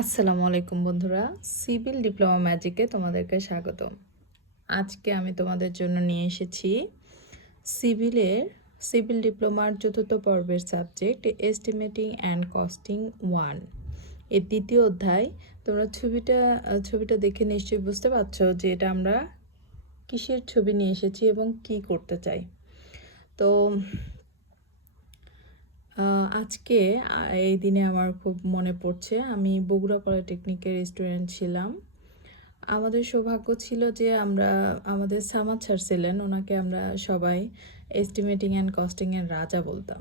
আসসালামু আলাইকুম বন্ধুরা, সিভিল ডিপ্লোমা ম্যাজিকে তোমাদেরকে স্বাগত। আজকে আমি তোমাদের জন্য নিয়ে এসেছি সিভিল ডিপ্লোমার চতুর্থ পর্বের সাবজেক্ট এস্টিমেটিং অ্যান্ড কস্টিং 1 এর দ্বিতীয় অধ্যায়। তোমরা ছবিটা দেখে নিশ্চয়ই বুঝতে পারছো যে এটা আমরা কিসের ছবি নিয়ে এসেছি এবং কি করতে চাই। তো আজকে এই দিনে আমার খুব মনে পড়ছে, আমি বগুড়া পলিটেকনিকের স্টুডেন্ট ছিলাম। আমাদের সৌভাগ্য ছিল যে আমাদের সামাদ স্যার ছিলেন, ওনাকে আমরা সবাই এস্টিমেটিং অ্যান্ড কস্টিংয়ের রাজা বলতাম।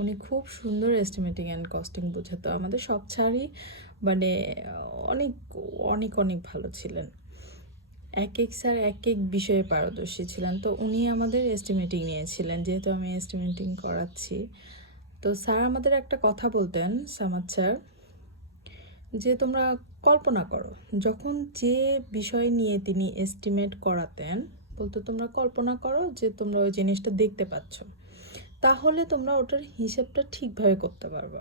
উনি খুব সুন্দর এস্টিমেটিং অ্যান্ড কস্টিং বোঝাতো। আমাদের সব স্যারই মানে অনেক অনেক অনেক ভালো ছিলেন। এক এক স্যার এক এক বিষয়ে পারদর্শী ছিলেন। তো উনি আমাদের এস্টিমেটিং নিয়েছিলেন, যেহেতু আমি এস্টিমেটিং করাচ্ছি। তো স্যার আমাদের একটা কথা বলতেন, সামাদ স্যার, যে তোমরা কল্পনা করো, যখন যে বিষয় নিয়ে তিনি এস্টিমেট করাতেন, বলতো তোমরা কল্পনা করো যে তোমরা ওই জিনিসটা দেখতে পাচ্ছ, তাহলে তোমরা ওটার হিসাবটা ঠিকভাবে করতে পারবে।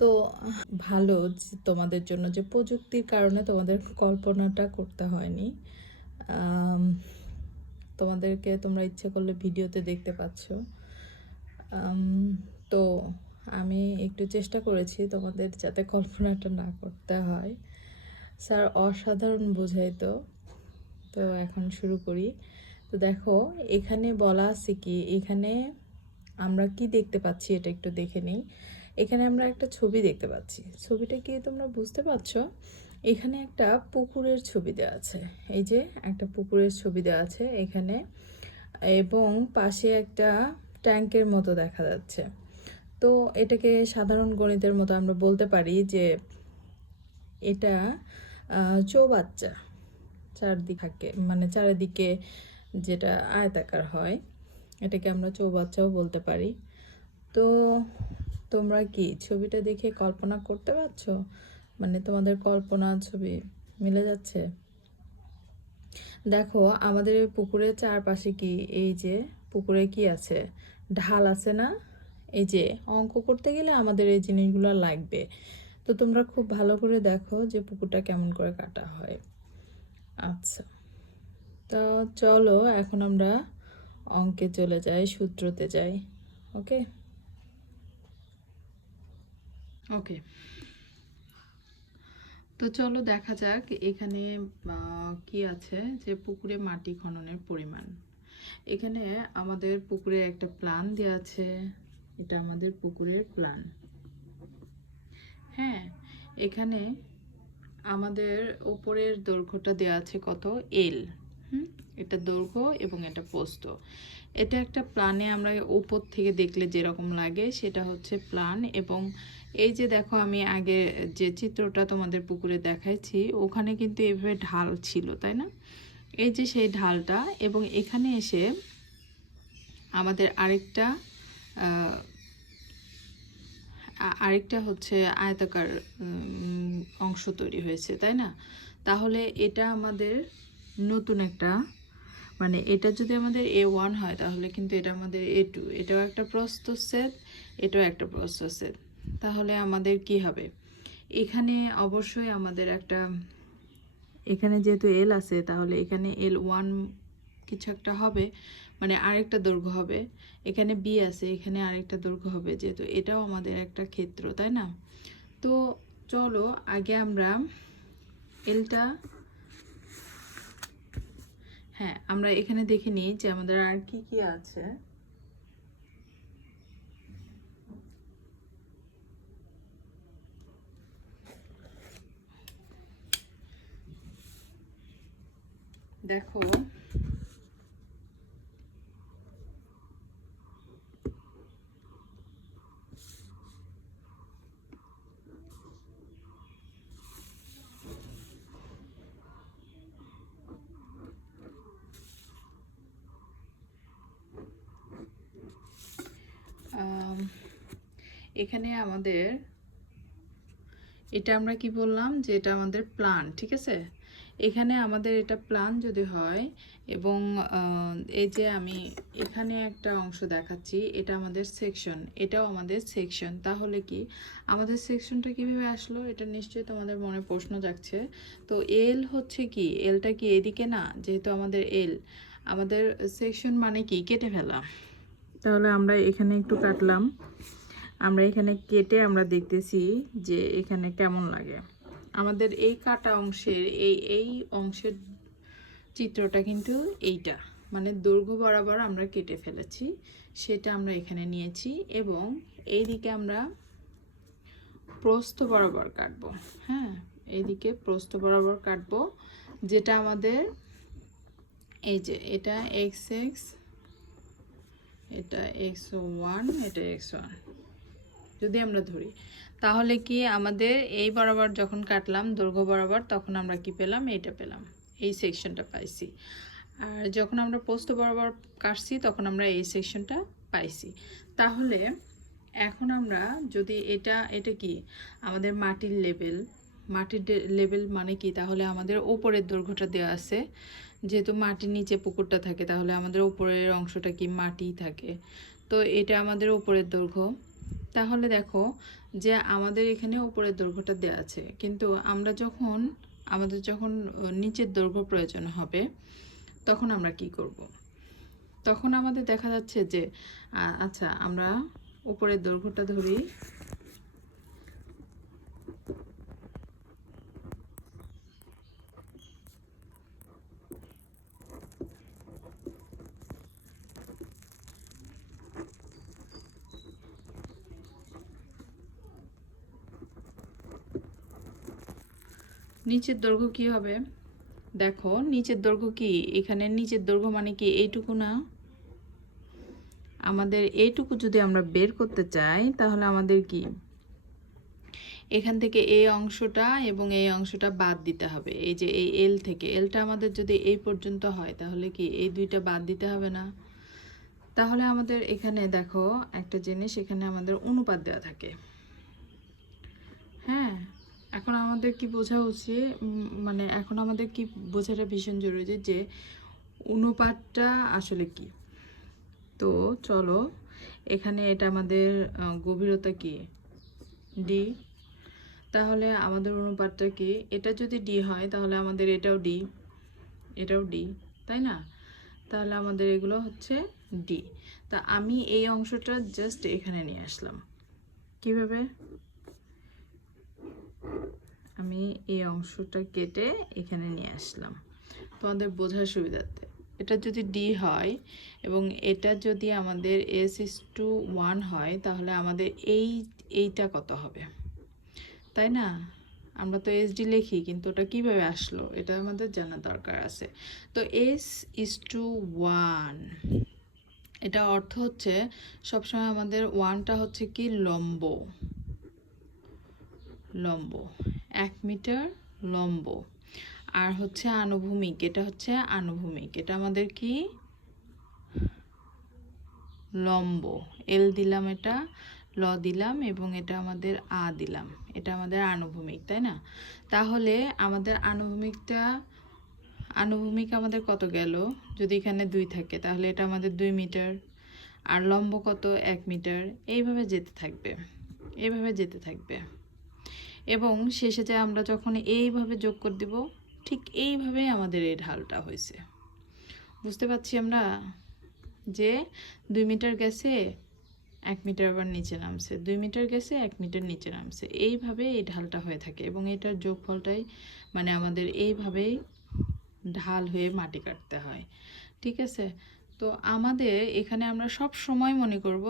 তো ভালো তোমাদের জন্য যে প্রযুক্তির কারণে তোমাদের কল্পনাটা করতে হয়নি। তোমরা ইচ্ছে করলে ভিডিওতে দেখতে পাচ্ছ। তো আমি একটু চেষ্টা করেছি তোমাদের যাতে কল্পনাটা না করতে হয়। স্যার অসাধারণ বোঝাইতো। তো এখন শুরু করি। তো দেখো, এখানে বলা আছে কি, এখানে আমরা কি দেখতে পাচ্ছি এটা একটু দেখে নিই। এখানে আমরা একটা ছবি দেখতে পাচ্ছি। ছবিটা কি তোমরা বুঝতে পারছো? এখানে একটা পুকুরের ছবি দেওয়া আছে। এই যে একটা পুকুরের ছবি দেওয়া আছে এখানে, এবং পাশে একটা ট্যাঙ্কের মতো দেখা যাচ্ছে। তো এটাকে সাধারণ গণিতের মতো আমরা বলতে পারি যে এটা চৌবাচ্চা, চারদিকে থাকে, মানে চারিদিকে যেটা আয়তাকার হয়, এটাকে আমরা চৌবাচ্চাও বলতে পারি। তো তোমরা কি ছবিটা দেখে কল্পনা করতে পারছো? মানে তোমাদের কল্পনা ছবি মিলে যাচ্ছে? দেখো, আমাদের এই পুকুরের চারপাশে কি, এই যে পুকুরে কি আছে, ঢাল আছে না? এই যে অঙ্ক করতে গেলে আমাদের এই জিনিসগুলো লাগবে। তো তোমরা খুব ভালো করে দেখো যে পুকুরটা কেমন করে কাটা হয়। আচ্ছা, তো চলো এখন আমরা অঙ্কে চলে যাই, সূত্রতে যাই। ওকে ওকে তো চলো দেখা যাক এখানে কি আছে, যে পুকুরে মাটি খননের পরিমাণ। এখানে আমাদের পুকুরে একটা প্ল্যান দেওয়া আছে। এটা আমাদের পুকুরের প্ল্যান। হ্যাঁ, এখানে আমাদের ওপরের দৈর্ঘ্যটা দেওয়া আছে কত, এল। এটা দৈর্ঘ্য এবং এটা প্রস্থ। এটা একটা প্ল্যানে আমরা উপর থেকে দেখলে যেরকম লাগে সেটা হচ্ছে প্ল্যান। এবং এই যে দেখো, আমি আগে যে চিত্রটা তোমাদের পুকুরে দেখাইছি, ওখানে কিন্তু এইভাবে ঢাল ছিল, তাই না? এই যে সেই ঢালটা, এবং এখানে এসে আমাদের আরেকটা হচ্ছে আয়তাকার অংশ তৈরি হয়েছে, তাই না? তাহলে এটা আমাদের নতুন একটা, মানে এটা যদি আমাদের A1 হয়, তাহলে কিন্তু এটা আমাদের A2। এটাও একটা প্রস্থচ্ছেদ, এটাও একটা প্রস্থচ্ছেদ। তাহলে আমাদের কি হবে? এখানে অবশ্যই আমাদের একটা, এখানে যেহেতু এল আছে, তাহলে এখানে L1 কিছু একটা হবে, মানে আরেকটা দৈর্ঘ্য হবে। এখানে বি আছে, এখানে আরেকটা দৈর্ঘ্য হবে, যেহেতু এটাও আমাদের একটা ক্ষেত্র, তাই না? তো চলো আগে আমরা এলটা, হ্যাঁ, আমরা এখানে দেখে নিই যে আমাদের আর কি কি আছে। দেখো, এখানে আমাদের, এটা আমরা কি বললাম যে এটা আমাদের প্ল্যান, ঠিক আছে? এখানে আমাদের এটা প্ল্যান যদি হয় এবং এই যে আমি এখানে একটা অংশ দেখাচ্ছি, এটা আমাদের সেকশন, এটাও আমাদের সেকশন। তাহলে কি আমাদের সেকশনটা কিভাবে আসলো, এটা নিশ্চয়ই তোমাদের মনে প্রশ্ন জাগছে। তো এল হচ্ছে কি, এলটা কি এদিকে না, যেহেতু আমাদের এল, আমাদের সেকশন মানে কি কেটে ফেলা। তাহলে আমরা এখানে একটু কাটলাম, আমরা এখানে কেটে আমরা দেখতেছি যে এখানে কেমন লাগে। আমাদের এই কাটা অংশের এই অংশের চিত্রটা কিন্তু এইটা, মানে দৈর্ঘ্য বরাবর আমরা কেটে ফেলেছি, সেটা আমরা এখানে নিয়েছি। এবং এইদিকে আমরা প্রস্থ বরাবর কাটবো। হ্যাঁ, এইদিকে প্রস্থ বরাবর কাটবো, যেটা আমাদের এই যে এটা এক্স এক্স, এটা x1, এটা x1 যদি আমরা ধরি, তাহলে কি আমাদের এই বরাবর যখন কাটলাম দৈর্ঘ্য বরাবর, তখন আমরা কি পেলাম, এইটা পেলাম, এই সেকশনটা পাইছি। আর যখন আমরা প্রস্থ বরাবর কাটছি তখন আমরা এই সেকশনটা পাইছি। তাহলে এখন আমরা যদি এটা কি আমাদের মাটির লেভেল, মাটির লেভেল মানে কি, তাহলে আমাদের উপরের দৈর্ঘ্যটা দেওয়া আছে, যেহেতু মাটির নিচে পুকুরটা থাকে তাহলে আমাদের উপরের অংশটা কি মাটি থাকে, তো এটা আমাদের উপরের দৈর্ঘ্য। তাহলে দেখো যে আমাদের এখানে উপরের দৈর্ঘ্যটা দেওয়া আছে, কিন্তু আমাদের যখন নিচের দৈর্ঘ্য প্রয়োজন হবে তখন আমরা কি করব, তখন আমাদের দেখা যাচ্ছে যে আচ্ছা আমরা উপরের দৈর্ঘ্যটা ধরি, নিচের দৈর্ঘ্য কি হবে, দেখো নিচের দৈর্ঘ্য কি, এখানে নিচের দৈর্ঘ্য মানে কি এইটুকু না, আমাদের এইটুকু যদি আমরা বের করতে চাই তাহলে আমাদের কি এখান থেকে এই অংশটা এবং এই অংশটা বাদ দিতে হবে। এই যে এই এল থেকে, এলটা আমাদের যদি এই পর্যন্ত হয় তাহলে কি এই দুইটা বাদ দিতে হবে না। তাহলে আমাদের এখানে দেখো একটা জিনিস, এখানে আমাদের অনুপাত দেওয়া থাকে। হ্যাঁ, এখন আমাদের কি বোঝা উচিত, মানে এখন আমাদের কি বোঝাটা ভীষণ জরুরি যে অনুপাতটা আসলে কি। তো চলো, এখানে এটা আমাদের গভীরতা কি, ডি, তাহলে আমাদের অনুপাতটা কি, এটা যদি ডি হয় তাহলে আমাদের এটাও ডি, এটাও ডি, তাই না? তাহলে আমাদের এগুলো হচ্ছে ডি। তা আমি এই অংশটা জাস্ট এখানে নিয়ে আসলাম, কিভাবে, আমি এই অংশটা কেটে এখানে নিয়ে আসলাম তোমাদের বোঝার সুবিধার্থে। এটা যদি ডি হয় এবং এটা যদি আমাদের S:1 হয় তাহলে আমাদের এইটা কত হবে, তাই না? আমরা তো এসডি লিখি, কিন্তু ওটা কিভাবে আসলো এটা আমাদের জানা দরকার আছে। তো S:1, এটা অর্থ হচ্ছে সবসময় আমাদের ওয়ানটা হচ্ছে কি লম্ব, লম্ব 1 মিটার লম্ব, আর হচ্ছে আনুভূমিক, এটা হচ্ছে আনুভূমিক, এটা আমাদের কি লম্ব, এল দিলাম, এটা ল দিলাম এবং এটা আমাদের দিলাম, এটা আমাদের আনুভূমিক, তাই না? তাহলে আমাদের আনুভূমিক আমাদের কত গেল, যদি এখানে 2 থাকে তাহলে এটা আমাদের 2 মিটার, আর লম্ব কত 1 মিটার, এইভাবে যেতে থাকবে, এইভাবে যেতে থাকবে। এবং শেষে যে আমরা যখন এইভাবে যোগ করে দিব, ঠিক এইভাবেই আমাদের এই ঢালটা হয়েছে। বুঝতে পারছি আমরা যে 2 মিটার গেছে 1 মিটার আবার নিচে নামছে, 2 মিটার গেছে 1 মিটার নিচে নামছে, এইভাবে এই ঢালটা হয়ে থাকে। এবং এটার যোগফলটাই মানে আমাদের এইভাবেই ঢাল হয়ে মাটি কাটতে হয়, ঠিক আছে? তো আমাদের এখানে আমরা সব সময় মনে করব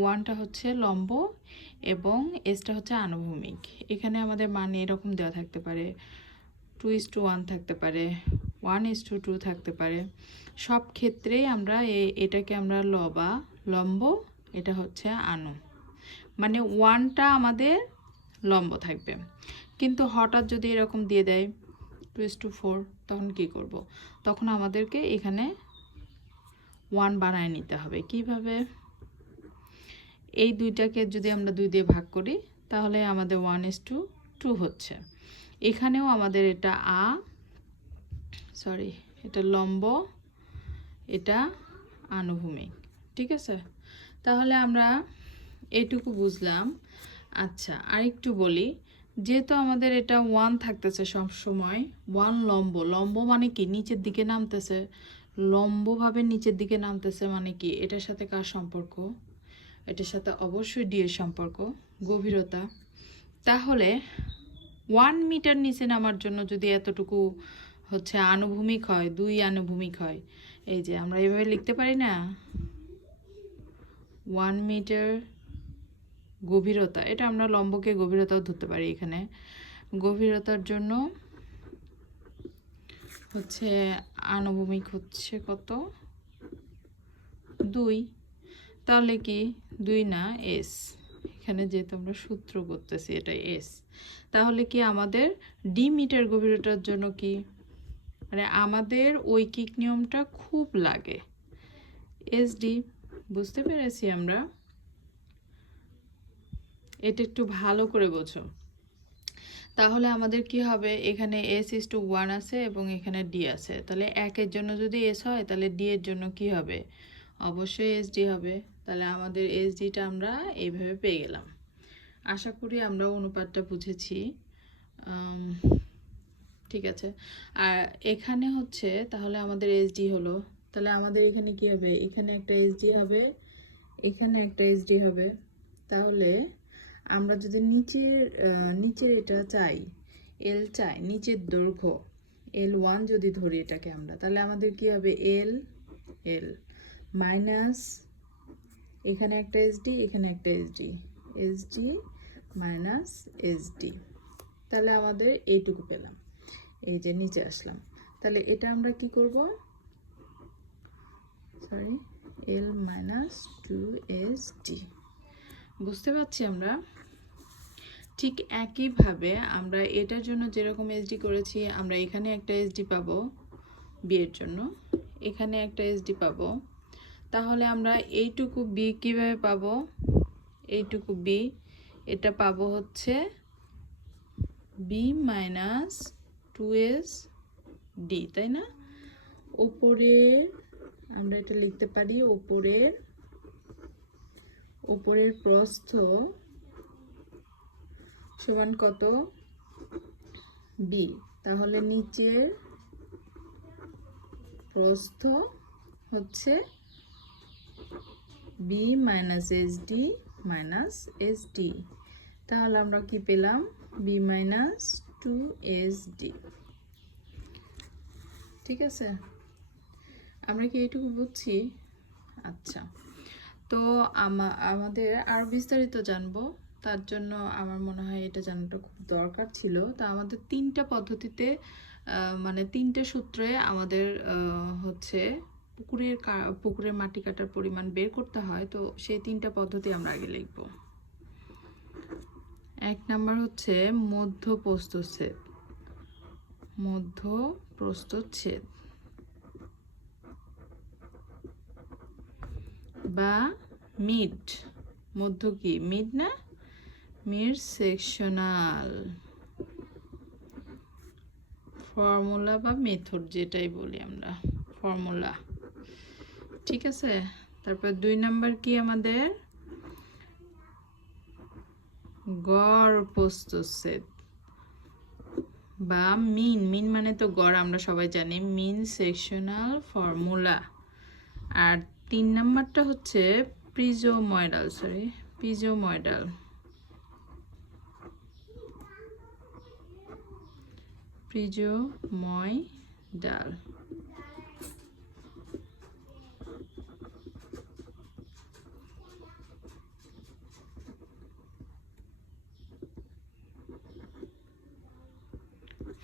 ওয়ানটা হচ্ছে লম্ব এবং এসটা হচ্ছে আনুভূমিক। এখানে আমাদের মান এরকম দেওয়া থাকতে পারে, 2:1 থাকতে পারে, 1:2 থাকতে পারে। সব ক্ষেত্রেই আমরা এটাকে আমরা লম্ব, এটা হচ্ছে আনু, মানে ওয়ানটা আমাদের লম্ব থাকবে। কিন্তু হঠাৎ যদি এরকম দিয়ে দেয় 2:4, তখন কি করব? তখন আমাদেরকে এখানে 1 বানায় নিতে হবে। কিভাবে? এই দুইটাকে যদি আমরা 2 দিয়ে ভাগ করি তাহলে আমাদের 1:2 হচ্ছে। এখানেও আমাদের এটা এটা লম্ব, এটা আনুভূমিক। ঠিক আছে, তাহলে আমরা এটুকু বুঝলাম। আচ্ছা, আরেকটু বলি, যেহেতু আমাদের এটা 1 থাকতেছে সব সময়, 1 লম্ব, লম্ব মানে কি নিচের দিকে নামতেছে, লম্বভাবে নিচের দিকে নামতেছে মানে কি এটার সাথে কার সম্পর্ক? এটার সাথে অবশ্যই ডি এর সম্পর্ক, গভীরতা। তাহলে 1 মিটার নিচে নামার জন্য যদি এতটুকু হচ্ছে আনুভূমিক হয়, 2 আনুভূমিক হয়, এই যে আমরা এভাবে লিখতে পারি না, 1 মিটার গভীরতা, এটা আমরা লম্বকে গভীরতাও ধরতে পারি। এখানে গভীরতার জন্য হচ্ছে আনুভূমিক হচ্ছে কত? 2। তাহলে কি 2 না এস, এখানে যেহেতু আমরা সূত্র করতেছি এটা এস, তাহলে কি আমাদের ডি মিটার গভীরতার জন্য কি মানে আমাদের ঐকিক নিয়মটা খুব লাগে, এস ডি। বুঝতে পেরেছি আমরা? এটা একটু ভালো করে বোঝো। তাহলে আমাদের কি হবে, এখানে s:1 আছে এবং এখানে d আছে, তাহলে 1 এর জন্য যদি s হয় তাহলে d এর জন্য কি হবে? অবশ্যই sd হবে। তাহলে আমাদের sdটা আমরা এইভাবে পেয়ে গেলাম। আশা করি আমরা অনুপাতটা বুঝেছি। ঠিক আছে, আর এখানে হচ্ছে তাহলে আমাদের sd হলো, তাহলে আমাদের এখানে কি হবে? এখানে একটা sd হবে, এখানে একটা sd হবে। তাহলে আমরা যদি নিচের এটা চাই, এল চাই, নিচের দৈর্ঘ্য L1 যদি ধরি এটাকে আমরা, তাহলে আমাদের কি হবে? এল মাইনাস এখানে একটা এসডি, এখানে একটা এসডি মাইনাস এসডি। তাহলে আমাদের এইটুকু পেলাম, এই যে নিচে আসলাম। তাহলে এটা আমরা কি করব? L minus 2sd। বুঝতে পারছি আমরা? ঠিক একইভাবে আমরা এটার জন্য যেরকম এসডি করেছি, আমরা এখানে একটা এসডি পাবো বি এর জন্য, এখানে একটা এসডি পাবো। তাহলে আমরা এইটুকু বি কিভাবে পাবো? এইটুকু বি এটা পাবো হচ্ছে বি মাইনাস 2sd, তাই না? উপরের আমরা এটা লিখতে পারি উপরের প্রস্থ সমান কত? বি। তাহলে নিচের প্রস্থ হচ্ছে b minus s d minus s d. তাহলে আমরা কি পেলাম? B minus 2sd। ঠিক আছে, আমরা কি এইটুকু বুঝছি? আচ্ছা, তো আমাদের আরও বিস্তারিত জানবো, তার জন্য আমার মনে হয় এটা জানাটা খুব দরকার ছিল। তা আমাদের 3টা পদ্ধতিতে মানে 3টে সূত্রে আমাদের হচ্ছে পুকুরের মাটি কাটার পরিমাণ বের করতে হয়। তো সেই 3টা পদ্ধতি আমরা আগে লিখব। 1 নাম্বার হচ্ছে মধ্যপ্রস্থচ্ছেদ বা মিড, মধ্য কি মিড না, মিড সেকশনাল ফর্মুলা বা মেথড যেটাই বলি আমরা, ফর্মুলা। ঠিক আছে, তারপর 2 নাম্বার কি আমাদের গড় প্রস্থচ্ছেদ বা মিন মানে তো গড়, আমরা সবাই জানি, মিন সেকশনাল ফর্মুলা। আর 3 নাম্বারটা হচ্ছে প্রিজোময়েডাল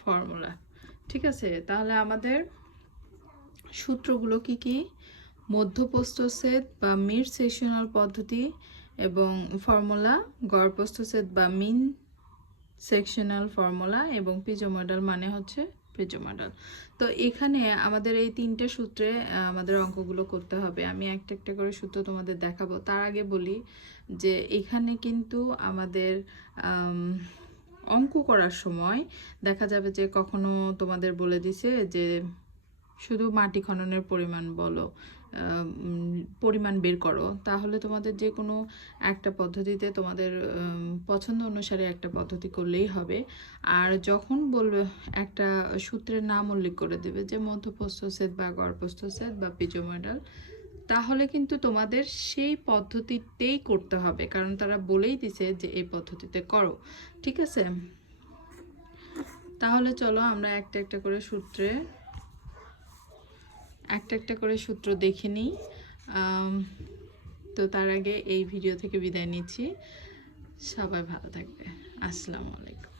ফর্মুলা। ঠিক আছে, তাহলে আমাদের সূত্রগুলো কি কি? মধ্যপ্রস্থচ্ছেদ বা মিড সেকশনাল পদ্ধতি এবং ফর্মুলা, গড় প্রস্থচ্ছেদ বা মিন সেকশনাল ফর্মুলা, এবং প্রিজোময়েডাল মানে হচ্ছে প্রিজোময়েডাল। তো এখানে আমাদের এই 3টে সূত্রে আমাদের অঙ্কগুলো করতে হবে। আমি একটা একটা করে সূত্র তোমাদের দেখাবো। তার আগে বলি যে এখানে কিন্তু আমাদের অঙ্ক করার সময় দেখা যাবে যে কখনো তোমাদের বলে দিছে যে শুধু মাটি খননের পরিমাণ বলো, পরিমাণ বের করো, তাহলে তোমাদের যে কোনো একটা পদ্ধতিতে তোমাদের পছন্দ অনুসারে একটা পদ্ধতি করলেই হবে। আর যখন বলবে একটা সূত্রের নাম উল্লেখ করে দেবে যে মধ্যপ্রস্থছেদ বা গড়প্রস্থছেদ বা পিজোময়েডাল, তাহলে কিন্তু তোমাদের সেই পদ্ধতিতেই করতে হবে, কারণ তারা বলেই দিছে যে এই পদ্ধতিতে করো। ঠিক আছে, তাহলে চলো আমরা একটা একটা করে সূত্র দেখে নিই। তো তার আগে এই ভিডিও থেকে বিদায় নিচ্ছি। সবাই ভালো থাকবে। আসসালামু আলাইকুম।